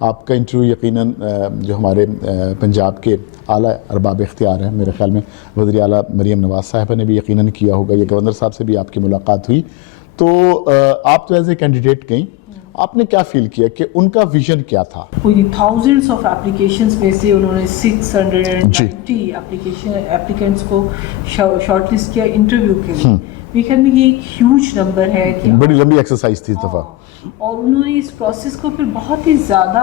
آپ کا انٹرویو یقیناً جو ہمارے پنجاب کے اعلیٰ ارباب اختیار ہیں، میرے خیال میں وزیر اعلیٰ مریم نواز صاحبہ نے بھی یقیناً کیا ہوگا، یا گورنر صاحب سے بھی آپ کی ملاقات ہوئی، تو آپ تو ایز اے کینڈیڈیٹ گئیں، آپ نے کیا فیل کیا کہ ان کا ویژن کیا تھا؟ تھاؤزنڈس آف اپلیکیشنز میں سے انہوں نے 690 اپلیکینٹس کو شارٹ لسٹ کیا انٹرویو کے لیے. میرے خیال میں یہ ایک ہیوج نمبر ہے کہ بڑی لمبی ایکسرسائز تھی اس دفعہ، اور انہوں نے اس پروسیس کو پھر بہت ہی زیادہ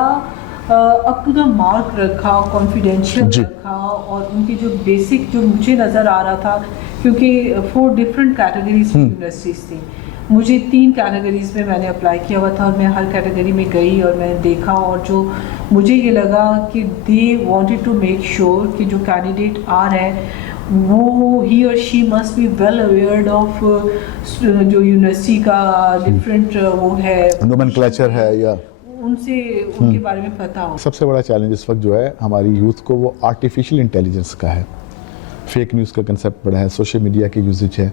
اپ ٹو دا مارک رکھا، کانفیڈینشیل رکھا، اور ان کی جو بیسک جو مجھے نظر آ رہا تھا، کیونکہ 4 ڈفرینٹ کیٹیگریز کی یونیورسٹیز تھیں، مجھے 3 کیٹیگریز میں نے اپلائی کیا ہوا تھا، اور میں ہر کیٹیگری میں گئی اور میں نے دیکھا، اور جو مجھے یہ لگا کہ they wanted to make sure کہ جو کینڈیڈیٹ آ رہا ہے وہ ہی اور she must be well awared of جو یونیورسٹی کا ڈفرینٹ وہ ہے نومنکلیچر ہے، یا ان سے ان کے بارے میں پتہ ہو. سب سے بڑا چیلنج اس وقت جو ہے ہماری یوتھ کو وہ آرٹیفیشیل انٹیلیجنس کا ہے، فیک نیوز کا کنسیپٹ بڑا ہے، سوشل میڈیا کی یوزج ہے،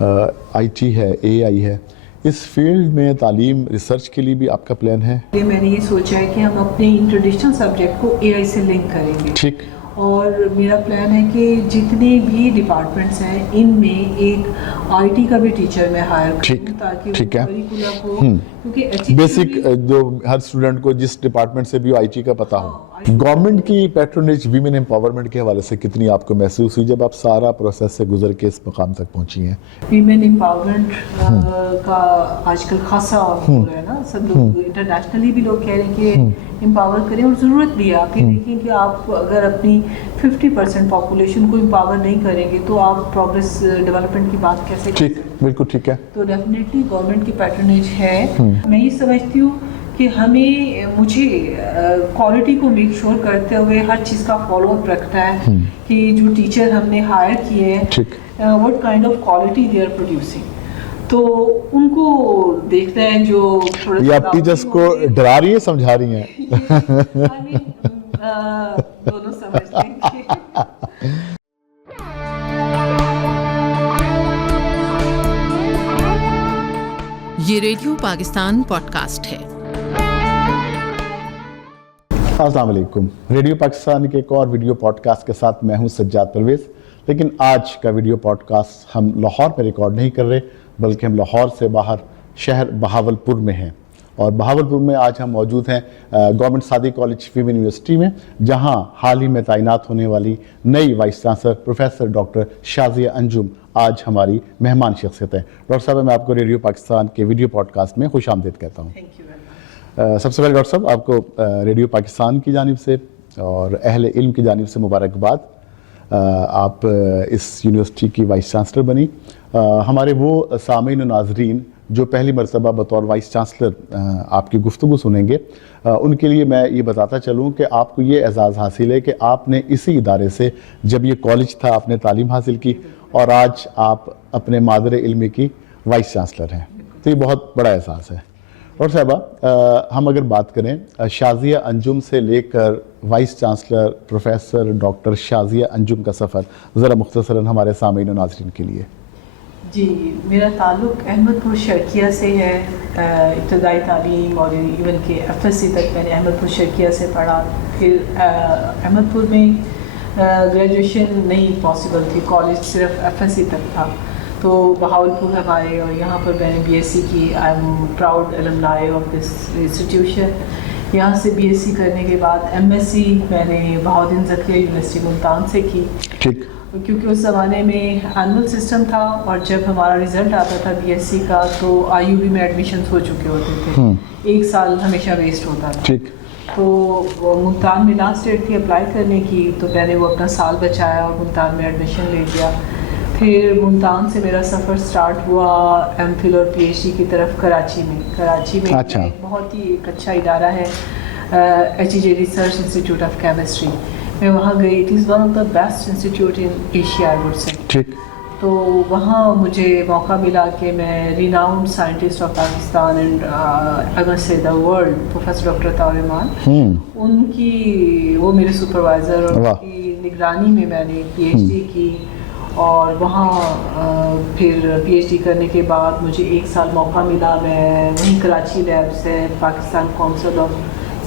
آئی ٹی ہے، اے آئی ہے. اس فیلڈ میں تعلیم ریسرچ کے لیے بھی آپ کا پلان ہے؟ میں نے یہ سوچا ہے کہ ہم اپنے ٹریڈیشنل سبجیکٹ کو اے آئی سے لنک کریں گے. ٹھیک. اور میرا پلان ہے کہ جتنے بھی ڈپارٹمنٹس ہیں ان میں ایک آئی ٹی کا بھی ٹیچر میں ہائر کروں تاکہ کریکولم کو، کیونکہ بیسک جو ہر اسٹوڈنٹ کو جس ڈپارٹمنٹ سے بھی آئی ٹی کا پتہ ہو. گورنمنٹ کی پیٹرونیج ویمن امپاورمنٹ کے حوالے سے کتنی آپ کو محسوس ہوئی جب آپ سارا پروسیس سے گزر کے اس مقام تک پہنچی ہیں؟ ویمن امپاورمنٹ کا آج کل خاصا ہو رہا ہے نا، سب لوگ انٹرنیشنلی بھی لوگ کہہ رہے ہیں کہ امپاور کریں، اور ضرورت بھی ہے. آپ یہ دیکھیں کہ آپ اگر اپنی 50% پاپولیشن کو امپاور نہیں کریں گے تو آپ پروگریس ڈیولپمنٹ کی بات کیسے کریں؟ ٹھیک، بالکل ٹھیک ہے. تو ڈیفینیٹلی گورنمنٹ کی پیٹرنیج ہے. میں یہ سمجھتی ہوں کہ مجھے کوالٹی کو میک شور کرتے ہوئے ہر چیز کا فالو اپ رکھنا ہے کہ جو ٹیچر ہم نے ہائر کیے ہیں what kind of quality they are producing. تو ان کو دیکھنا ہے جو یہ آپ ٹیچرس کو ڈرا رہی ہیں سمجھا رہی ہیں؟ دونوں سمجھ لیں گے. یہ ریڈیو پاکستان پوڈ کاسٹ ہے. السلام علیکم. ریڈیو پاکستان کے ایک اور ویڈیو پوڈ کاسٹ کے ساتھ میں ہوں سجاد پرویز. لیکن آج کا ویڈیو پوڈ کاسٹ ہم لاہور میں ریکارڈ نہیں کر رہے، بلکہ ہم لاہور سے باہر شہر بہاولپور میں ہیں. اور بہاولپور میں آج ہم موجود ہیں government Saadi college women university میں، جہاں حال ہی میں تعینات ہونے والی نئی vice chancellor professor doctor Shazia Anjum آج ہماری مہمان شخصیت ہے. ڈاکٹر صاحب، میں آپ کو ریڈیو پاکستان کے ویڈیو پوڈ کاسٹ میں خوش آمدید کہتا ہوں. سب سے پہلے ڈاکٹر صاحب آپ کو ریڈیو پاکستان کی جانب سے اور اہل علم کی جانب سے مبارکباد. آپ اس یونیورسٹی کی وائس چانسلر بنی. ہمارے وہ سامعین و ناظرین جو پہلی مرتبہ بطور وائس چانسلر آپ کی گفتگو سنیں گے، ان کے لیے میں یہ بتاتا چلوں کہ آپ کو یہ اعزاز حاصل ہے کہ آپ نے اسی ادارے سے، جب یہ کالج تھا، آپ نے تعلیم حاصل کی، اور آج آپ اپنے مادر علمی کی وائس چانسلر ہیں. تو یہ بہت بڑا احساس ہے. اور صاحبہ، ہم اگر بات کریں شازیہ انجم سے لے کر vice chancellor professor doctor Shazia Anjum کا سفر ذرا مختصراً ہمارے سامعین و ناظرین کے لیے. جی، میرا تعلق احمد پور شرقیہ سے ہے. ابتدائی تعلیم اور ایون کہ ایف ایس سی تک میں نے احمد پور شرقیہ سے پڑھا. پھر احمد پور میں گریجویشن نہیں پاسبل تھی، کالج صرف ایف ایس سی تک تھا، تو بہاولپور ہم آئے اور یہاں پر میں نے بی ایس سی کی. I am proud المنائی of this institution. یہاں سے بی ایس سی کرنے کے بعد ایم ایس سی میں نے بہاؤالدین زکریا یونیورسٹی ملتان سے کی. ٹھیک. کیونکہ اس زمانے میں اینول سسٹم تھا، اور جب ہمارا رزلٹ آتا تھا بی ایس سی کا تو آئی یو بی میں ایڈمیشنز ہو چکے ہوتے تھے. 1 سال ہمیشہ ویسٹ ہوتا تھا. ٹھیک. تو ملتان میں لاسٹ ڈیٹ تھی اپلائی کرنے کی، تو میں نے وہ اپنا سال بچایا اور ملتان میں ایڈمیشن لے لیا. پھر ملتان سے میرا سفر سٹارٹ ہوا ایم فل اور پی ایچ ڈی کی طرف کراچی میں. بہت ہی ایک اچھا ادارہ ہے H E J research institute of chemistry. میں وہاں گئی. It is one of the best institute in Asia I would say. ٹھیک. تو وہاں مجھے موقع ملا کہ میں renowned scientist of Pakistan and I must say the world professor doctor Atta Ur Rahman, ان کی وہ میرے سپروائزر، اور ان کی نگرانی میں میں نے پی ایچ ڈی کی. اور وہاں پھر پی ایچ ڈی کرنے کے بعد مجھے 1 سال موقع ملا. میں وہیں کراچی لیب سے پاکستان کونسل آف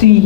3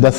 10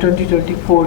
2024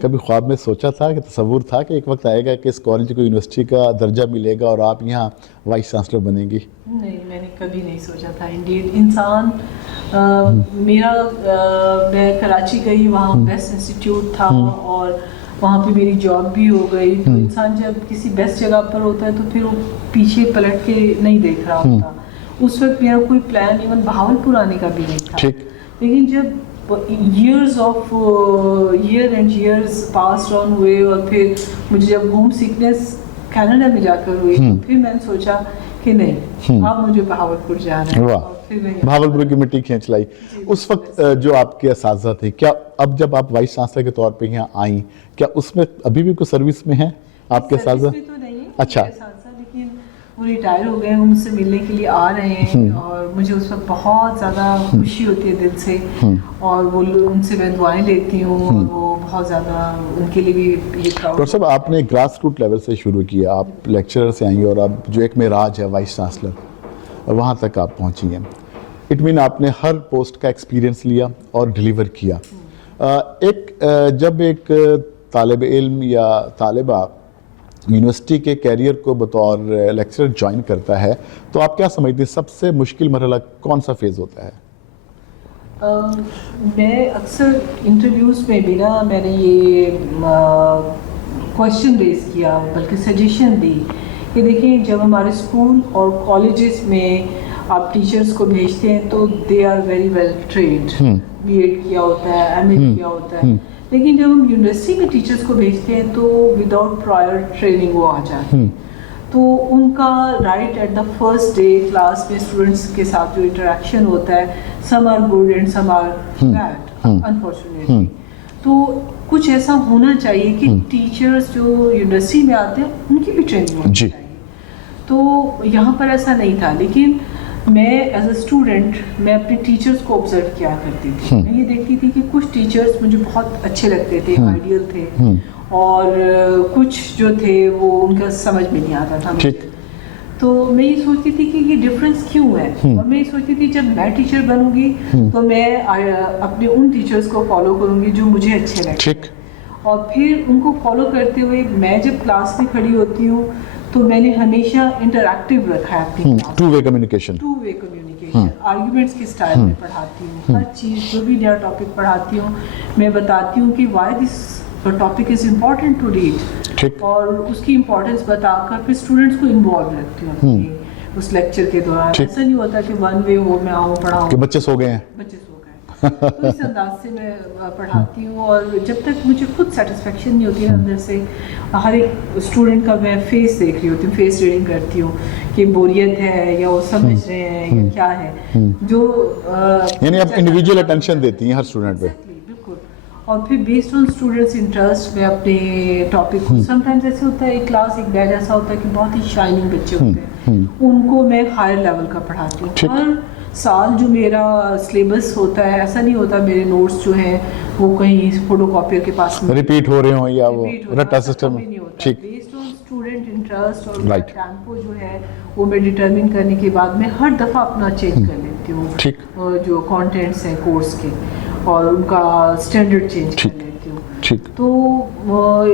کبھی خواب میں سوچا تھا کہ تصور تھا کہ ایک وقت آئے گا کہ اس کالج کو یونیورسٹی کا درجہ ملے گا اور آپ یہاں وائس چانسلر بنیں گی؟ نہیں، میں نے کبھی نہیں سوچا تھا. انڈیڈ انسان میرا میں کراچی گئی، وہاں بیسٹ انسٹیٹیوٹ تھا اور وہاں پہ میری جاب بھی ہو گئی. تو انسان جب کسی بیسٹ جگہ پر ہوتا ہے تو پھر وہ پیچھے پلٹ کے نہیں دیکھ رہا ہوتا. اس وقت میرا کوئی پلان ایون بہاولپور آنے کا بھی نہیں تھا. لیکن جب ایئر اینڈ ایئرز پاس آن ہوئے اور پھر مجھے جب ہوم سکنس کینیڈا میں جا کر ہوئی تو پھر میں نے سوچا کہ نہیں، اب مجھے بہاولپور جانا ہے. بہاولپور کی مٹی کھینچ لائی. اس وقت جو آپ کے اساتذہ تھے، کیا اب جب آپ وائس چانسلر کے طور پہ یہاں آئیں، کیا اس میں ابھی بھی کوئی سروس میں ہیں آپ کے اساتذہ؟ تو نہیں ہے اچھا، لیکن وہ ریٹائر ہو گئے، ان سے ملنے کے لیے آ رہے ہیں اور مجھے اس وقت بہت زیادہ خوشی ہوتی ہے دل سے. اور وہ ان سے میں دعائیں لیتی ہوں اور وہ بہت زیادہ ان کے لیے بھی یہ ڈاکٹر صاحب آپ نے گراس روٹ لیول سے شروع کیا، آپ لیکچرر سے آئیں اور اب جو ایک معراج ہے وائس چانسلر، وہاں تک آپ پہنچی ہیں. اٹ مین آپ نے ہر پوسٹ کا ایکسپیرینس لیا اور ڈیلیور کیا. جب ایک طالب علم یا طالبہ یونیورسٹی کے کیریئر کو بطور لیکچرر جوائن کرتا ہے تو آپ کیا سمجھتے ہیں سب سے مشکل مرحلہ کون سا فیز ہوتا ہے؟ میں اکثر انٹرویوز میں بھی نا میں نے یہ کویشچن ریز کیا، بلکہ سجیشن دی کہ دیکھیں جب ہمارے اسکول اور کالجز میں آپ ٹیچرس کو بھیجتے ہیں تو they are very well trained, B Ed کیا ہوتا ہے، ایم ایڈ کیا ہوتا ہے. لیکن جب ہم یونیورسٹی میں ٹیچرس کو بھیجتے ہیں تو وداؤٹ پرائر ٹریننگ وہ آ جاتے ہیں. تو ان کا right at the first day class میں اسٹوڈنٹس کے ساتھ جو انٹریکشن ہوتا ہے، some are good and some are bad unfortunately. تو کچھ ایسا ہونا چاہیے کہ ٹیچرس جو یونیورسٹی میں آتے ہیں ان کی بھی ٹریننگ ہونی چاہیے. تو یہاں پر ایسا نہیں تھا. لیکن میں ایز اے اسٹوڈنٹ میں اپنے ٹیچرس کو آبزرو کیا کرتی تھی. میں یہ دیکھتی تھی کہ کچھ ٹیچرس مجھے بہت اچھے لگتے تھے، آئیڈیل تھے، اور کچھ جو تھے وہ ان کا سمجھ میں نہیں آتا تھا مجھے. تو میں یہ سوچتی تھی کہ یہ ڈفرینس کیوں ہے. اور میں یہ سوچتی تھی جب میں ٹیچر بنوں گی تو میں اپنے ان ٹیچرس کو فالو کروں گی جو مجھے اچھے لگتے ہیں. اور پھر ان کو فالو کرتے ہوئے میں جب کلاس میں کھڑی ہوتی ہوں تو میں نے ہمیشہ انٹریکٹیو رکھا ہے اپنی class. Two way communication arguments کے اسٹائل میں پڑھاتی ہوں. ہر چیز جو بھی نیا ٹاپک پڑھاتی ہوں میں بتاتی ہوں کہ why this topic is important to read, اور اس کی امپورٹینس بتا کر پھر اسٹوڈنٹس کو انوالو رکھتی ہوں اس لیکچر کے دوران. ایسا نہیں ہوتا کہ ون وے ہو میں آؤں پڑھاؤں کہ بچے سو گئے. تو اس انداز سے میں پڑھاتی ہوں. اور جب تک مجھے خود سیٹسفیکشن نہیں ہوتی ہے اندر سے، ہر ایک اسٹوڈنٹ کا میں فیس دیکھ رہی ہوتی ہوں، فیس ریڈنگ کرتی ہوں کہ بوریت ہے یا وہ سمجھ رہے ہیں یا کیا ہے، جو یعنی آپ انڈیویجول اٹینشن دیتی ہیں ہر اسٹوڈنٹ پہ. بالکل. اور پھر بیسڈ آن اسٹوڈنٹس انٹرسٹ میں اپنے ٹاپک کو، سم ٹائمز ایسے ہوتا ہے ایک کلاس ایک بیچ ایسا ہوتا ہے کہ بہت ہی شائننگ بچے ہوتے ہیں، ان کو میں ہائر لیول کا پڑھاتی ہوں. ہر سال جو میرا سلیبس ہوتا ہے ایسا نہیں ہوتا میرے نوٹس جو ہیں وہ کہیں فوٹو کاپیئر کے پاس ریپیٹ ہو رہے ہوں یا وہ رٹا سسٹم. ٹھیک. بیسڈ آن اسٹوڈنٹ انٹرسٹ اور ٹیمپو جو ہے وہ میں ڈٹرمن کرنے کے بعد میں ہر دفعہ اپنا چینج کر لیتی ہوں، جو کانٹینٹس ہیں کورس کے اور ان کا اسٹینڈرڈ چینج کر لیتی ہوں. تو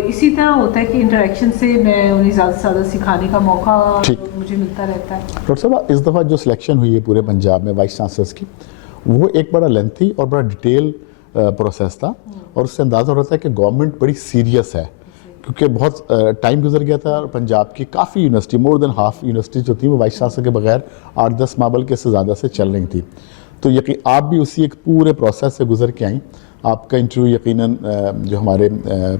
اسی طرح ہوتا ہے کہ انٹریکشن سے میں انہیں زیادہ سے زیادہ سکھانے کا موقع مجھے ملتا رہتا ہے. ڈاکٹر صاحب اس دفعہ جو سلیکشن ہوئی ہے پورے پنجاب میں وائس چانسلرس کی، وہ ایک بڑا لینتھی اور بڑا ڈیٹیل پروسیس تھا، اور اس سے اندازہ ہوتا ہے کہ گورنمنٹ بڑی سیریس ہے، کیونکہ بہت ٹائم گزر گیا تھا اور پنجاب کی کافی یونیورسٹی، مور دین ہاف یونیورسٹی جو تھی وہ وائس چانسلر کے بغیر 8-10 ماہ بلکہ اس سے زیادہ سے چل رہی تھی. تو آپ بھی اسی ایک پورے پروسیس سے گزر کے آئیں. آپ کا انٹرویو یقیناً جو ہمارے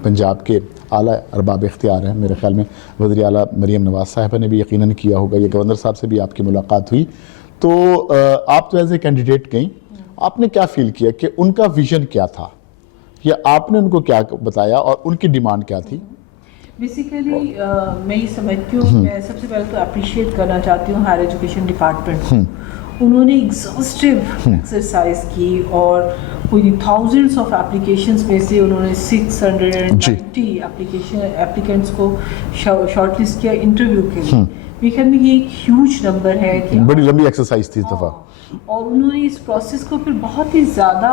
پنجاب کے اعلیٰ ارباب اختیار ہیں، میرے خیال میں وزیر اعلیٰ مریم نواز صاحبہ نے بھی یقیناً کیا ہوگا، یہ گورنر صاحب سے بھی آپ کی ملاقات ہوئی. تو آپ تو ایز اے کینڈیڈیٹ گئیں، آپ نے کیا فیل کیا کہ ان کا ویژن کیا تھا، یا آپ نے ان کو کیا بتایا اور ان کی ڈیمانڈ کیا تھی؟ بیسیکلی میں یہ سمجھتی ہوں، میں سب سے پہلے تو اپریشیٹ کرنا چاہتی ہوں ہائر ایجوکیشن ڈپارٹمنٹ کو. انہوں نے ایگزاسٹیو ایکسرسائز کی اور کوئی تھاؤزنڈس آف اپلیکیشنس میں سے انہوں نے 690 اپلیکینٹس کو شارٹ لسٹ کیا انٹرویو کے لیے. میرے خیال میں یہ ایک ہیوج نمبر ہے کہ بڑی لمبی ایکسرسائز تھی اس دفعہ. اور انہوں نے اس پروسیس کو پھر بہت ہی زیادہ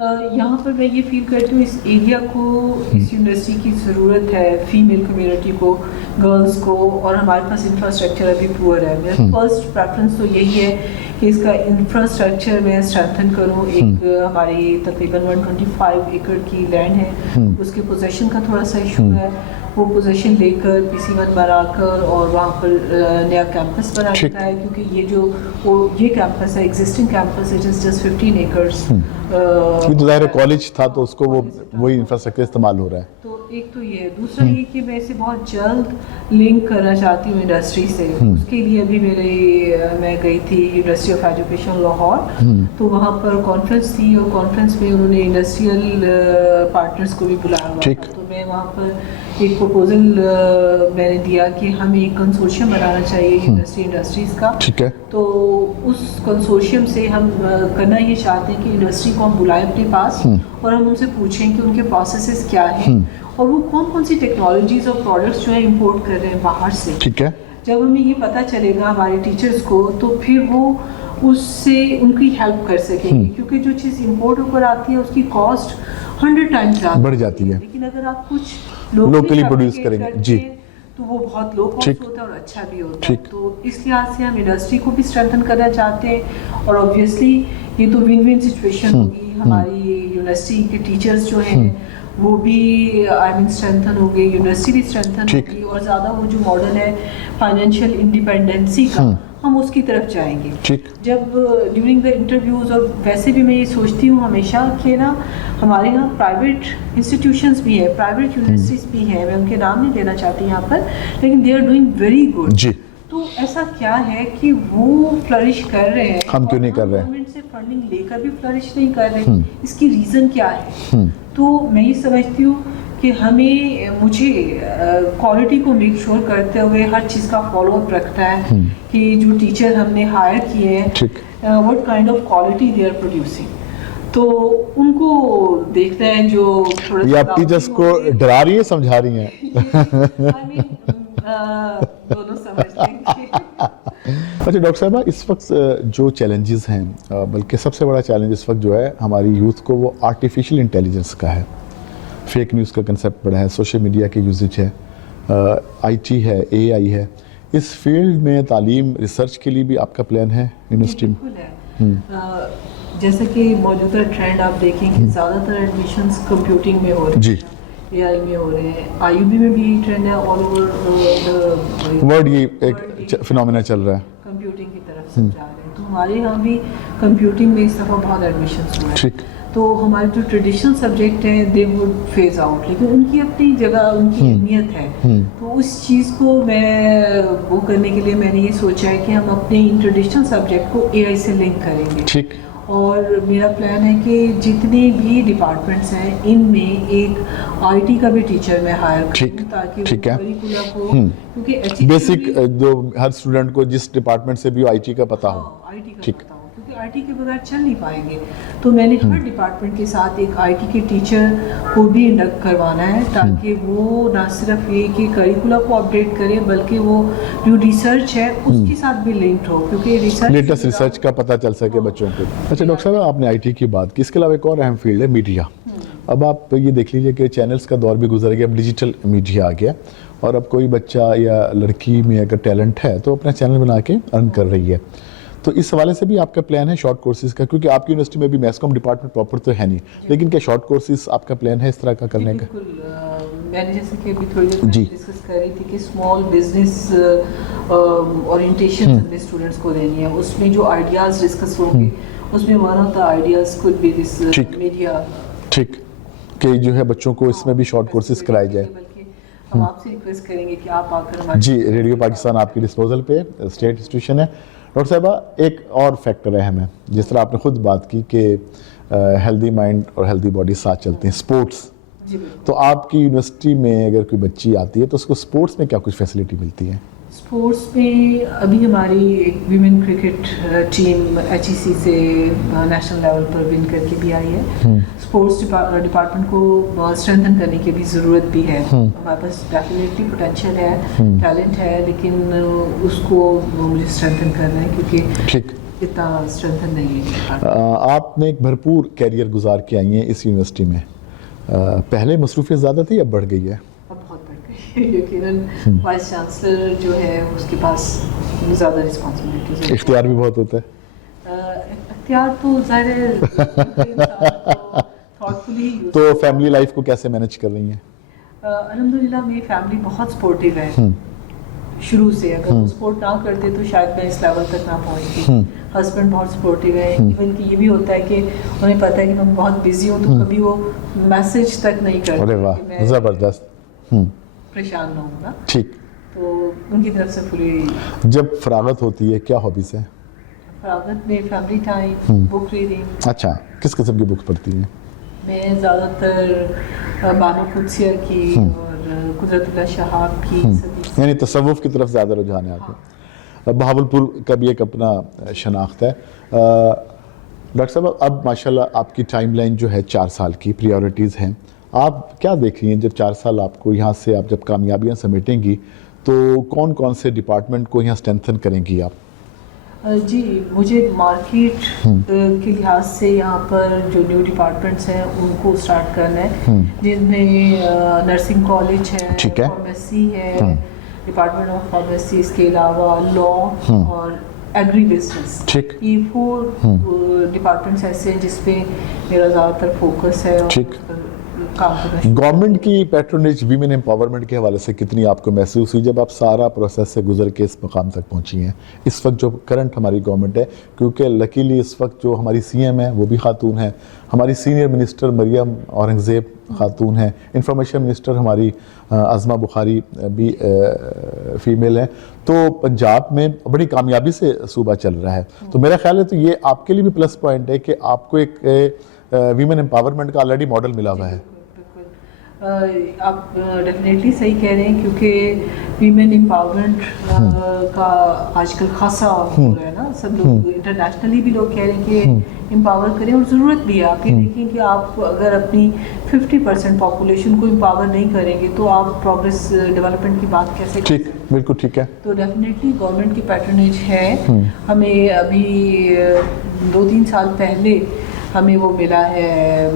یہاں پر میں یہ فیل کرتی ہوں اس ایریا کو اس یونیورسٹی کی ضرورت ہے فیمیل کمیونٹی کو, گرلس کو, اور ہمارے پاس انفراسٹرکچر ابھی پور ہے. میرا فرسٹ پریفرنس تو یہی ہے کہ اس کا انفراسٹرکچر میں اسٹرینتھن کروں. ایک ہماری تقریباً 125 ایکڑ کی لینڈ ہے, اس کے پوزیشن کا تھوڑا سا ایشو ہے. وہ پوزیشن لے کر PC1 بنا کر اور وہاں پر نیا کیمپس بنانے کا ہے, کیونکہ یہ جو یہ کیمپس ہے existing campus it is just 15 acres. تو ظاہر کالج تھا تو اس کو وہی انفراسٹرکچر استعمال ہو رہا ہے. تو ایک تو یہ, دوسرا یہ کہ میں اسے بہت جلد لنک کرنا چاہتی ہوں انڈسٹری سے. اس کے لیے ابھی میں گئی تھی یونیورسٹی آف ایجوکیشن لاہور, تو وہاں پر کانفرنس تھی اور کانفرنس میں انہوں نے انڈسٹریل پارٹنرس کو بھی بلایا ہوا تھا. تو میں وہاں پر ایک پروپوزل میں نے دیا کہ ہمیں ایک کنسورشیم بنانا چاہیے یونیورسٹی انڈسٹریز کا. ٹھیک ہے. تو اس کنسورشیم سے ہم کرنا یہ چاہتے ہیں کہ یونیورسٹی کو ہم بلائیں اپنے پاس اور ہم ان سے پوچھیں کہ ان کے پروسیسز کیا ہیں اور وہ کون سی ٹیکنالوجیز اور پروڈکٹس جو ہیں امپورٹ کر رہے ہیں باہر سے. ٹھیک ہے. جب ہمیں یہ پتہ چلے گا ہمارے ٹیچرس کو, تو پھر وہ اس سے ان کی ہیلپ کر سکیں گے, کیونکہ جو چیز امپورٹ ہو کر آتی ہے اس کی کاسٹ 100 ٹائمز بڑھ جاتی ہے. لیکن اگر آپ کچھ لوکلی پروڈیوس کریں گے جی تو وہ بہت لو کاسٹ ہوتا ہے اور اچھا بھی ہوتا ہے. تو اس لحاظ سے ہم انڈسٹری کو بھی اسٹرینتھن کرنا چاہتے ہیں, اور اوبویسلی یہ تو ون ون سچویشن ہوگی. ہماری یونیورسٹی کے ٹیچرز جو ہیں وہ بھی اسٹرینتھن ہوں گے, یونیورسٹی بھی اسٹرینتھن ہوگی, اور زیادہ وہ جو ماڈل ہے فائنینشیل انڈیپینڈنسی کا ہم اس کی طرف جائیں گے. جب ڈیورنگ دا انٹرویوز, اور ویسے بھی میں یہ سوچتی ہوں ہمیشہ کہ نا ہمارے یہاں پرائیویٹ انسٹیٹیوشنس بھی ہیں, پرائیویٹ یونیورسٹیز بھی ہیں, میں ان کے نام نہیں لینا چاہتی یہاں پر, لیکن they are doing very good. تو ایسا کیا ہے کہ وہ فلرش کر رہے ہیں, ہم کیوں نہیں کر رہے ہیں؟ گورنمنٹ سے فنڈنگ لے کر بھی فلرش نہیں کر رہے. اس کی ریزن کیا ہے؟ تو میں یہ سمجھتی ہوں کہ مجھے کوالٹی کو میک شور کرتے ہوئے ہر چیز کا فالو اپ رکھتا ہے کہ جو ٹیچر ہم نے ہائر کیے ہیں what kind of quality they are producing. تو ان کو دیکھتے ہیں جو یہ آپ ٹیچرس کو ڈرا رہی ہیں سمجھا رہی ہیں؟ دونوں سمجھ لیں گے. اچھا ڈاکٹر صاحبہ, اس وقت جو چیلنجز ہیں, بلکہ سب سے بڑا چیلنج اس وقت جو ہے ہماری یوتھ کو, وہ آرٹیفیشیل انٹیلیجنس کا ہے. فیک نیوز کا کنسیپٹ بڑا ہے, سوشل میڈیا کے یوزج ہے, IT ہے, AI ہے. اس فیلڈ میں تعلیم ریسرچ کے لیے بھی آپ کا پلان ہے یونیورسٹی میں؟ جیسے کہ موجودہ ٹرینڈ آپ دیکھیں کہ زیادہ تر ایڈمیشنز کمپیوٹنگ میں ہو رہے ہیں, جی AI میں ہو رہے ہیں, IUB میں بھی یہی ٹرینڈ ہے, آل اوور ورلڈ یہ ایک فینومینا چل رہا ہے, کمپیوٹنگ کی طرف سے جا رہے ہیں. تو ہمارے یہاں بھی کمپیوٹنگ میں اس دفعہ بہت ایڈمیشنز ہوئے ہیں. ٹھیک. تو ہمارے جو ٹریڈیشنل سبجیکٹ ہیں دے وڈ فیز آؤٹ, لیکن ان کی اپنی جگہ, ان کی اہمیت ہے. تو اس چیز کو میں وہ کرنے کے لیے میں نے یہ سوچا ہے کہ ہم اپنے ٹریڈیشنل سبجیکٹ کو AI سے لنک کریں گے. ٹھیک. اور میرا پلان ہے کہ جتنے بھی ڈپارٹمنٹس ہیں ان میں ایک IT کا بھی ٹیچر میں ہائر کروں, تاکہ کریکولم کو, کیونکہ بیسک جو ہر اسٹوڈنٹ کو جس ڈپارٹمنٹ سے بھی IT کا پتہ ہو. ٹھیک. کیونکہ IT کے بغیر چل نہیں پائیں گے. تو میں نے ہر ڈپارٹمنٹ کے ساتھ ایک IT کے ٹیچر کو بھی انڈکٹ کروانا ہے, تاکہ وہ نہ صرف یہ کہ کریکولم کو اپڈیٹ کرے بلکہ وہ جو ریسرچ ہے اس کے ساتھ بھی لنکڈ ہو, کیونکہ لیٹسٹ ریسرچ کا پتہ چل سکے بچوں کو. اچھا ڈاکٹر صاحب, آپ نے IT کی بات کی, اس کے علاوہ ایک اور اہم فیلڈ ہے میڈیا. اب آپ یہ دیکھ لیجیے کہ چینلز کا دور بھی گزر گیا, اب ڈیجیٹل میڈیا آ گیا, اور اب کوئی بچہ یا لڑکی میں اگر ٹیلنٹ ہے تو اپنا چینل بنا کے ارن کر رہی ہے. تو اس حوالے سے بھی آپ کا پلان ہے شارٹ کورسز کا, کیونکہ آپ کی یونیورسٹی میں بھی میس کام ڈپارٹمنٹ پراپر تو ہے نہیں, لیکن کیا شارٹ کورسز آپ کا پلان ہے اس طرح کا کرنے کا؟ میں نے جیسے کہ ابھی تھوڑی دیر ڈسکس کر رہی تھی کہ اسمال بزنس اورینٹیشن اپنے اسٹوڈنٹس کو دینی ہے, اس میں جو آئیڈیاز ڈسکس ہوں گے اس میں one of the ideas could be this media. ٹھیک, کہ جو ہے بچوں کو اس میں بھی شارٹ کورسز کرائے جائے. ہم آپ سے ریکویسٹ کریں گے کہ آپ آ کر جی, ریڈیو پاکستان آپ کی ڈسپوزل پہ اسٹیٹ انسٹیٹیوشن ہے. ڈاکٹر صاحبہ, ایک اور فیکٹر اہم ہے, جس طرح آپ نے خود بات کی کہ ہیلدی مائنڈ اور ہیلدی باڈی ساتھ چلتے ہیں, اسپورٹس. تو آپ کی یونیورسٹی میں اگر کوئی بچی آتی ہے تو اس کو اسپورٹس میں کیا کچھ فیسلٹی ملتی ہے؟ اسپورٹس میں ابھی ہماری ایک ویمن کرکٹ ٹیم HEC سے نیشنل لیول پر ون کر کے بھی آئی ہے. اسپورٹس ڈپارٹمنٹ کو اسٹرینتھن کرنے کی بھی ضرورت بھی ہے. ہمارے پاس ڈیفینیٹلی پوٹینشیل ہے, ٹیلنٹ ہے, لیکن اس کو مجھے اسٹرینتھن کرنا ہے, کیونکہ اتنا اسٹرینتھن نہیں ہے. آپ نے ایک بھرپور کیریئر گزار کے آئی ہیں اس یونیورسٹی میں. پہلے مصروفیت زیادہ تھی یا بڑھ گئی ہے؟ اب بہت بڑھ گئی ہے. یقیناً وائس چانسلر جو ہے اس کے پاس زیادہ رسپانسبلٹیز، اختیار بھی بہت ہوتا ہے. اختیار تو ظاہر ہے تھاٹفلی. تو فیملی لائف کو کیسے مینج کر رہی ہیں؟ الحمدللہ میری فیملی بہت سپورٹیو ہے شروع سے. اگر وہ سپورٹ نہ کرتے تو شاید میں اس لیول تک نہ پہنچتی. ہسبینڈ بہت سپورٹیو ہے. ایون کہ یہ بھی ہوتا ہے کہ انہیں پتہ ہے کہ میں بہت بزی ہوں تو کبھی وہ میسج تک نہیں کرتے. ارے واہ زبردست. پریشان نہ ہوں گا. ٹھیک. تو ان کی طرف سے پوری. جب فراغت ہوتی ہے کیا ہابیز ہیں؟ فراغت میں فیملی ٹائم، بک ریڈنگ. اچھا، کس قسم کی بک پڑھتی ہیں؟ میں زیادہ تر بانو قدسیہ کی اور قدرت اللہ شہاب کی. یعنی تصوف کی طرف زیادہ رجحان ہے آپ کو. بہاولپور کا بھی ایک اپنا شناخت ہے. ڈاکٹر صاحب اب ماشاءاللہ آپ کی ٹائم لائن جو ہے 4 سال کی پریورٹیز ہیں. آپ کیا دیکھ رہی ہیں جب 4 سال آپ کو یہاں سے آپ جب کامیابیاں سمیٹیں گی تو کون کون سے ڈپارٹمنٹ کو یہاں اسٹرینتھن کریں گی آپ؟ جی مجھے مارکیٹ کے لحاظ سے یہاں پر جو نیو ڈپارٹمنٹس ہیں ان کو اسٹارٹ کرنا ہے، جن میں نرسنگ کالج ہے، فارمیسی ہے، ڈپارٹمنٹ آف فارمیسی، اس کے علاوہ لا اور ایگری بزنس. یہ 4 ڈپارٹمنٹس ایسے ہیں جس پہ میرا زیادہ تر فوکس ہے. گورنمنٹ کی پیٹرونیج ویمن امپاورمنٹ کے حوالے سے کتنی آپ کو محسوس ہوئی جب آپ سارا پروسیس سے گزر کے اس مقام تک پہنچی ہیں؟ اس وقت جو کرنٹ ہماری گورنمنٹ ہے، کیونکہ لکیلی اس وقت جو ہماری سی ایم ہے وہ بھی خاتون ہیں، ہماری سینئر منسٹر مریم اورنگزیب خاتون ہیں، انفارمیشن منسٹر ہماری عظمہ بخاری بھی فیمیل ہیں. تو پنجاب میں بڑی کامیابی سے صوبہ چل رہا ہے. تو میرا خیال ہے تو یہ آپ کے لیے بھی پلس پوائنٹ ہے کہ آپ کو ایک ویمن امپاورمنٹ کا آلریڈی ماڈل ملا ہوا ہے. آپ ڈیفینیٹلی صحیح کہہ رہے ہیں، کیونکہ ویمن امپاورمنٹ کا آج کل خاصا ہو رہا ہے نا. سب لوگ انٹرنیشنلی بھی لوگ کہہ رہے ہیں کہ امپاور کریں، اور ضرورت بھی ہے. آپ یہ دیکھیں کہ آپ اگر اپنی 50% پاپولیشن کو امپاور نہیں کریں گے تو آپ پروگریس ڈیولپمنٹ کی بات کیسے کریں؟ ٹھیک، بالکل ٹھیک ہے. تو ڈیفینیٹلی گورنمنٹ کی پیٹرنیج ہے. ہمیں ابھی 2-3 سال پہلے ہمیں وہ ملا ہے،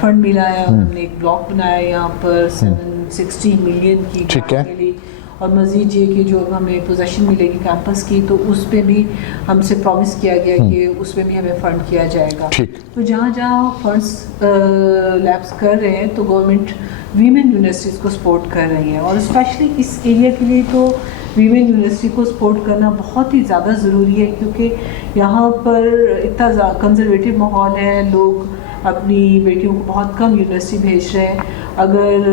فنڈ ملا ہے، اور ہم نے ایک بلاک بنایا یہاں پر 760 ملین کی گرانٹ ملی. اور مزید یہ کہ جو اب ہمیں پوزیشن ملے گی کیمپس کی تو اس پہ بھی ہم سے پرومس کیا گیا کہ اس میں بھی ہمیں فنڈ کیا جائے گا. تو جہاں جہاں فنڈس لیپس کر رہے ہیں تو گورنمنٹ ویمن یونیورسٹیز کو سپورٹ کر رہی ہیں. اور اسپیشلی اس ایریا کے لیے تو ویمن یونیورسٹی کو سپورٹ کرنا بہت ہی زیادہ ضروری ہے، کیونکہ یہاں پر اتنا کنزرویٹو ماحول ہے. لوگ اپنی بیٹیوں کو بہت کم یونیورسٹی بھیج رہے ہیں. اگر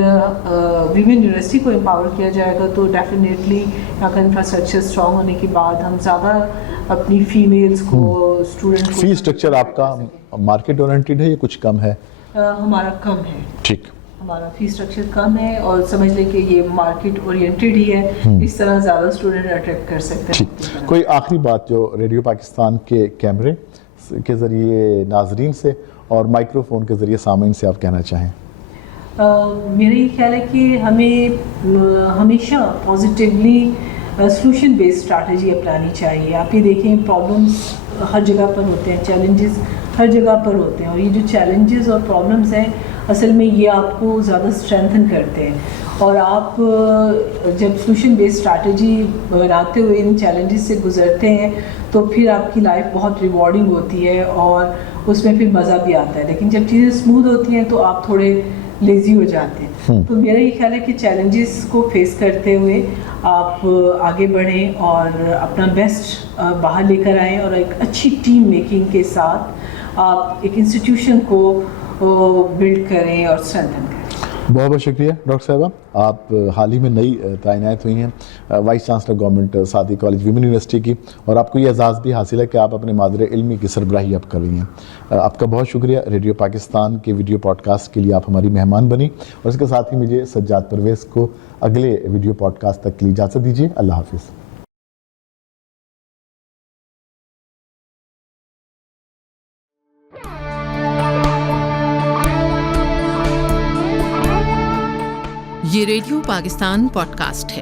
ویمن یونیورسٹی کو امپاور کیا جائے گا تو ڈیفینیٹلی یہاں کا انفراسٹرکچر اسٹرانگ ہونے کے بعد ہم زیادہ اپنی فیمیلز کو، اسٹوڈنٹ کو. فی اسٹرکچر آپ کا مارکیٹ اورینٹیڈ ہے یا کچھ کم ہے؟ ہمارا کم ہے. ٹھیک. ہمارا فی اسٹرکچر کم ہے اور سمجھ لیں کہ یہ مارکیٹ اورینٹیڈ ہی ہے. اس طرح زیادہ اسٹوڈنٹ اٹریکٹ کر سکتے ہیں. کوئی آخری بات جو ریڈیو پاکستان کے کیمرے کے ذریعے ناظرین سے اور مائکرو فون کے ذریعے سامعین سے آپ کہنا چاہیں؟ میرا یہ خیال ہے کہ ہمیں ہمیشہ پازیٹیولی سلوشن بیسڈ اسٹریٹجی اپنانی چاہیے. آپ یہ دیکھیں پرابلمس ہر جگہ پر ہوتے ہیں، چیلنجز ہر جگہ پر ہوتے ہیں، اور یہ جو چیلنجز اور پرابلمس ہیں اصل میں یہ آپ کو زیادہ اسٹرینتھن کرتے ہیں. اور آپ جب سلوشن بیسڈ اسٹریٹجی بناتے ہوئے ان چیلنجز سے گزرتے ہیں تو پھر آپ کی لائف بہت ریوارڈنگ ہوتی ہے اور اس میں پھر مزہ بھی آتا ہے. لیکن جب چیزیں اسموتھ ہوتی ہیں تو آپ تھوڑے لیزی ہو جاتے ہیں. تو میرا یہ خیال ہے کہ چیلنجز کو فیس کرتے ہوئے آپ آگے بڑھیں اور اپنا بیسٹ باہر لے کر آئیں، اور ایک اچھی ٹیم میکنگ کے ساتھ آپ ایک انسٹیٹیوشن کو بلڈ کریں اور اسٹرینتھن کریں. بہت بہت شکریہ ڈاکٹر صاحبہ. آپ حال ہی میں نئی تعینات ہوئی ہیں vice chancellor government Saadi college women university کی، اور آپ کو یہ اعزاز بھی حاصل ہے کہ آپ اپنے مادر علمی کی سربراہی آپ کر رہی ہیں. آپ کا بہت شکریہ. ریڈیو پاکستان کے ویڈیو پوڈ کاسٹ کے لیے آپ ہماری مہمان بنی، اور اس کے ساتھ ہی مجھے سجاد پرویز کو اگلے ویڈیو پوڈ کاسٹ تک کے لیے اجازت دیجیے. اللہ حافظ. یہ ریڈیو پاکستان پوڈ کاسٹ ہے.